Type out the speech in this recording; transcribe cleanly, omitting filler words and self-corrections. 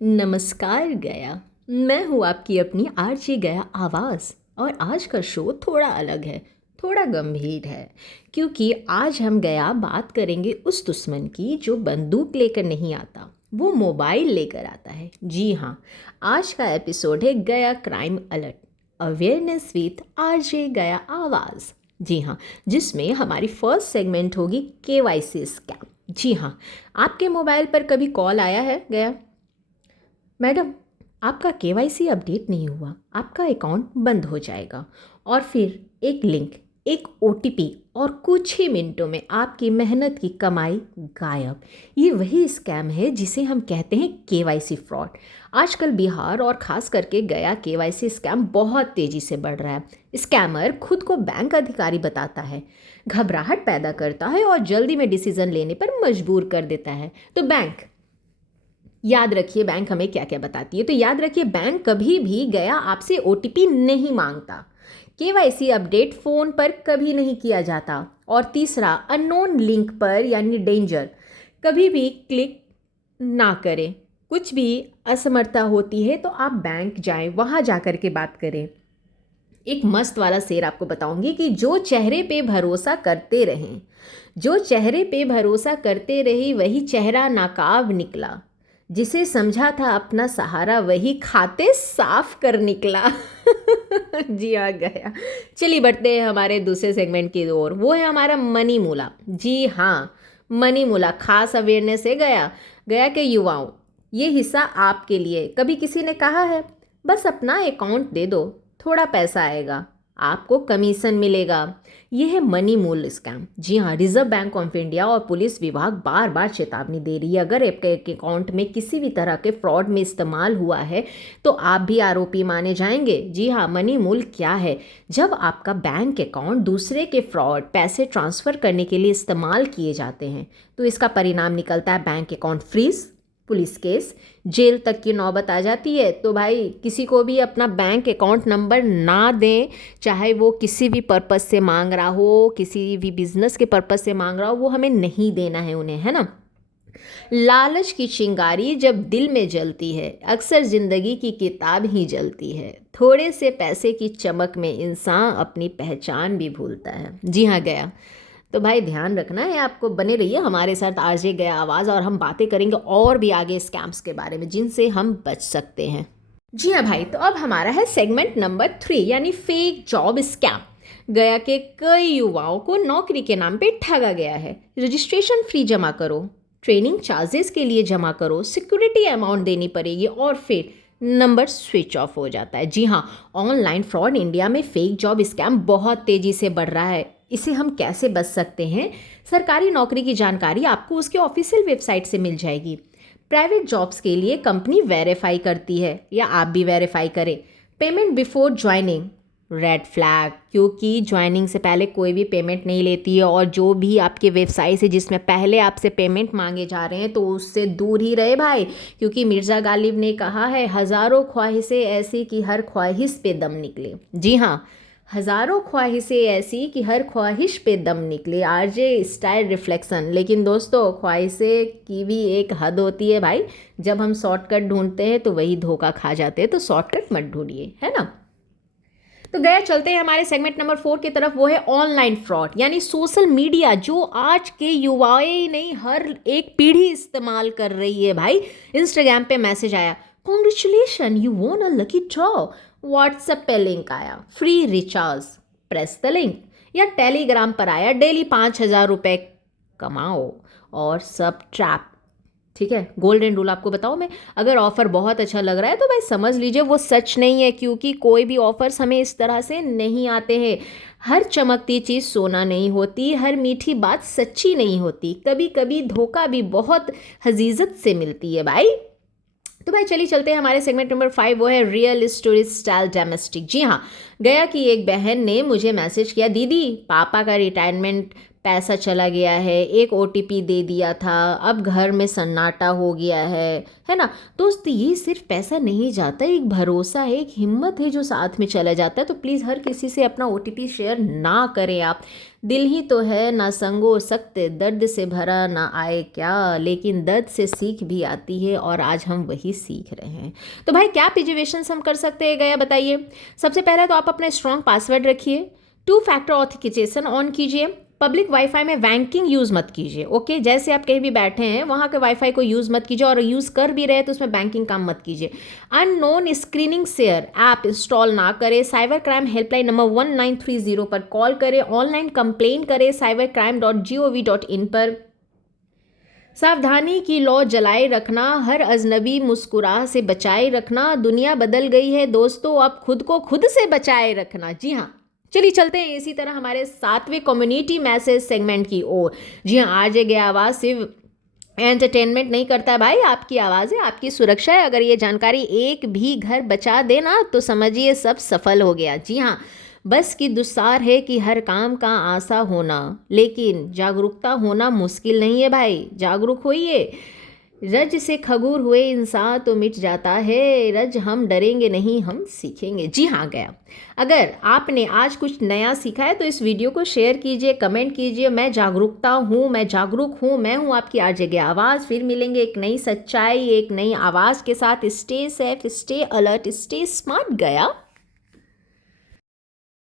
नमस्कार गया। मैं हूँ आपकी अपनी आरजे गया आवाज़। और आज का शो थोड़ा अलग है, थोड़ा गंभीर है, क्योंकि आज हम गया बात करेंगे उस दुश्मन की जो बंदूक लेकर नहीं आता, वो मोबाइल लेकर आता है। जी हाँ, आज का एपिसोड है गया crime alert, awareness with RJ गया आवाज़। जी हाँ, जिसमें हमारी फर्स्ट सेगमेंट होगी केवाईसी स्कैम। जी हाँ, आपके मोबाइल पर कभी कॉल आया है गया, मैडम आपका केवाईसी अपडेट नहीं हुआ, आपका अकाउंट बंद हो जाएगा, और फिर एक लिंक, एक ओटीपी, और कुछ ही मिनटों में आपकी मेहनत की कमाई गायब। ये वही स्कैम है जिसे हम कहते हैं केवाईसी फ्रॉड। आजकल बिहार और ख़ास करके गया केवाईसी स्कैम बहुत तेज़ी से बढ़ रहा है। स्कैमर खुद को बैंक अधिकारी बताता है, घबराहट पैदा करता है और जल्दी में डिसीज़न लेने पर मजबूर कर देता है। तो बैंक, याद रखिए बैंक हमें क्या क्या बताती है। तो याद रखिए, बैंक कभी भी गया आपसे ओटीपी नहीं मांगता, केवाईसी अपडेट फ़ोन पर कभी नहीं किया जाता, और तीसरा, अननोन लिंक पर यानी डेंजर कभी भी क्लिक ना करें। कुछ भी असमर्थता होती है तो आप बैंक जाएं, वहाँ जा कर के बात करें। एक मस्त वाला शेर आपको बताऊंगी कि जो चेहरे पे भरोसा करते रहें, जो चेहरे पे भरोसा करते रही वही चेहरा नाकाब निकला, जिसे समझा था अपना सहारा वही खाते साफ कर निकला। जी आ गया। चलिए बढ़ते हैं हमारे दूसरे सेगमेंट की ओर, वो है हमारा मनी मूला। जी हाँ, मनी मूला खास अवेयरनेस है गया, गया के युवाओं। ये हिस्सा आपके लिए। कभी किसी ने कहा है बस अपना अकाउंट दे दो, थोड़ा पैसा आएगा, आपको कमीशन मिलेगा। यह है मनी मूल स्कैम। जी हाँ, रिजर्व बैंक ऑफ इंडिया और पुलिस विभाग बार बार चेतावनी दे रही है, अगर आपके अकाउंट में किसी भी तरह के फ्रॉड में इस्तेमाल हुआ है तो आप भी आरोपी माने जाएंगे। जी हाँ, मनी मूल क्या है? जब आपका बैंक अकाउंट दूसरे के फ्रॉड पैसे ट्रांसफ़र करने के लिए इस्तेमाल किए जाते हैं तो इसका परिणाम निकलता है bank account freeze, police case, jail तक की नौबत आ जाती है। तो भाई किसी को भी अपना बैंक अकाउंट नंबर ना दें, चाहे वो किसी भी पर्पज़ से मांग रहा हो, किसी भी बिजनेस के पर्पज़ से मांग रहा हो, वो हमें नहीं देना है उन्हें, है ना। लालच की चिंगारी जब दिल में जलती है, अक्सर ज़िंदगी की किताब ही जलती है। थोड़े से पैसे की चमक में इंसान अपनी पहचान भी भूलता है। जी हाँ गया। तो भाई ध्यान रखना है आपको, बने रहिए हमारे साथ आरजे गया आवाज़, और हम बातें करेंगे और भी आगे स्कैम्स के बारे में जिनसे हम बच सकते हैं। जी हाँ भाई, तो अब हमारा है सेगमेंट नंबर 3 यानी फेक जॉब स्कैम। गया के कई युवाओं को नौकरी के नाम पे ठगा गया है। रजिस्ट्रेशन फी जमा करो, ट्रेनिंग चार्जेस के लिए जमा करो, सिक्योरिटी अमाउंट देनी पड़ेगी, और फिर नंबर स्विच ऑफ हो जाता है। जी हाँ, ऑनलाइन फ्रॉड इंडिया में फेक जॉब स्कैम बहुत तेज़ी से बढ़ रहा है। इसे हम कैसे बच सकते हैं? सरकारी नौकरी की जानकारी आपको उसके ऑफिशियल वेबसाइट से मिल जाएगी। प्राइवेट जॉब्स के लिए कंपनी वेरीफाई करती है या आप भी वेरीफाई करें। Payment before joining, red flag, क्योंकि ज्वाइनिंग से पहले कोई भी पेमेंट नहीं लेती है, और जो भी आपके वेबसाइट है जिसमें पहले आपसे पेमेंट मांगे जा रहे हैं तो उससे दूर ही रहे भाई, क्योंकि मिर्ज़ा गालिब ने कहा है हज़ारों ख्वाहिशें ऐसी कि हर ख्वाहिश पे दम निकले। जी हाँ, हज़ारों ख्वाहिशें ऐसी कि हर ख्वाहिश पे दम निकले, आरजे स्टाइल रिफ्लेक्शन। लेकिन दोस्तों, ख्वाहिशें की भी एक हद होती है भाई। जब हम शॉर्टकट ढूंढते हैं तो वही धोखा खा जाते हैं, तो शॉर्टकट मत ढूंढिए, है ना। तो गया चलते हैं हमारे सेगमेंट नंबर 4 की तरफ, वो है ऑनलाइन फ्रॉड यानी सोशल मीडिया, जो आज के युवाएं ही नहीं हर एक पीढ़ी इस्तेमाल कर रही है भाई। इंस्टाग्राम पे मैसेज आया, congratulation you von a lucky draw. WhatsApp पे लिंक आया, free recharge, press the link. या टेलीग्राम पर आया, डेली 5,000 रुपये कमाओ, और सब ट्रैप। ठीक है, गोल्डन रूल आपको बताऊं मैं, अगर ऑफ़र बहुत अच्छा लग रहा है तो भाई समझ लीजिए वो सच नहीं है, क्योंकि कोई भी ऑफ़र्स हमें इस तरह से नहीं आते हैं। हर चमकती चीज़ सोना नहीं होती, हर मीठी बात सच्ची नहीं होती, कभी कभी धोखा भी बहुत हजीजत से मिलती है भाई। तो भाई चलिए चलते हैं हमारे सेगमेंट नंबर 5, वो है रियल स्टोरी स्टाइल डोमेस्टिक। जी हाँ, गया की एक बहन ने मुझे मैसेज किया, दीदी पापा का रिटायरमेंट पैसा चला गया है, एक ओटीपी दे दिया था, अब घर में सन्नाटा हो गया है ना दोस्त। ये सिर्फ पैसा नहीं जाता, एक भरोसा है, एक हिम्मत है जो साथ में चला जाता है। तो प्लीज़ हर किसी से अपना ओटीपी शेयर ना करें आप। दिल ही तो है ना संगो सकते, दर्द से भरा ना आए क्या, लेकिन दर्द से सीख भी आती है और आज हम वही सीख रहे हैं। तो भाई क्या प्रिजर्वेशंस हम कर सकते हैं गया बताइए। सबसे पहले तो आप अपना स्ट्रॉन्ग पासवर्ड रखिए, 2 फैक्टर ऑथेंटिकेशन ऑन कीजिए, पब्लिक वाईफाई में वैंकिंग यूज़ मत कीजिए। ओके, जैसे आप कहीं भी बैठे हैं वहाँ के वाईफाई को यूज़ मत कीजिए, और यूज़ कर भी रहे हैं तो उसमें बैंकिंग काम मत कीजिए। Unknown screening share app install ना करें, साइबर क्राइम हेल्पलाइन नंबर 1930 पर कॉल करें, ऑनलाइन कंप्लेन करें cybercrime.gov.in पर। सावधानी की लौ जलाए रखना, हर अजनबी मुस्कुराह से बचाए रखना, दुनिया बदल गई है दोस्तों, अब खुद को खुद से बचाए रखना। जी हाँ, चलिए चलते हैं इसी तरह हमारे 7वें कम्युनिटी मैसेज सेगमेंट की ओर। जी हाँ, आरजे गया आवाज़ सिर्फ एंटरटेनमेंट नहीं करता है भाई, आपकी आवाज़ है, आपकी सुरक्षा है। अगर ये जानकारी एक भी घर बचा देना तो समझिए सब सफल हो गया। जी हाँ, बस की दुस्सार है कि हर काम का आशा होना, लेकिन जागरूकता होना मुश्किल नहीं है भाई। जागरूक होइए। रज से खगूर हुए इंसान तो मिट जाता है, रज हम डरेंगे नहीं, हम सीखेंगे। जी हाँ गया, अगर आपने आज कुछ नया सीखा है तो इस वीडियो को शेयर कीजिए, कमेंट कीजिए। मैं जागरूकता हूँ, मैं जागरूक हूँ, मैं हूँ आपकी आरजे गया आवाज़। फिर मिलेंगे एक नई सच्चाई, एक नई आवाज़ के साथ। Stay safe, stay alert, stay smart गया।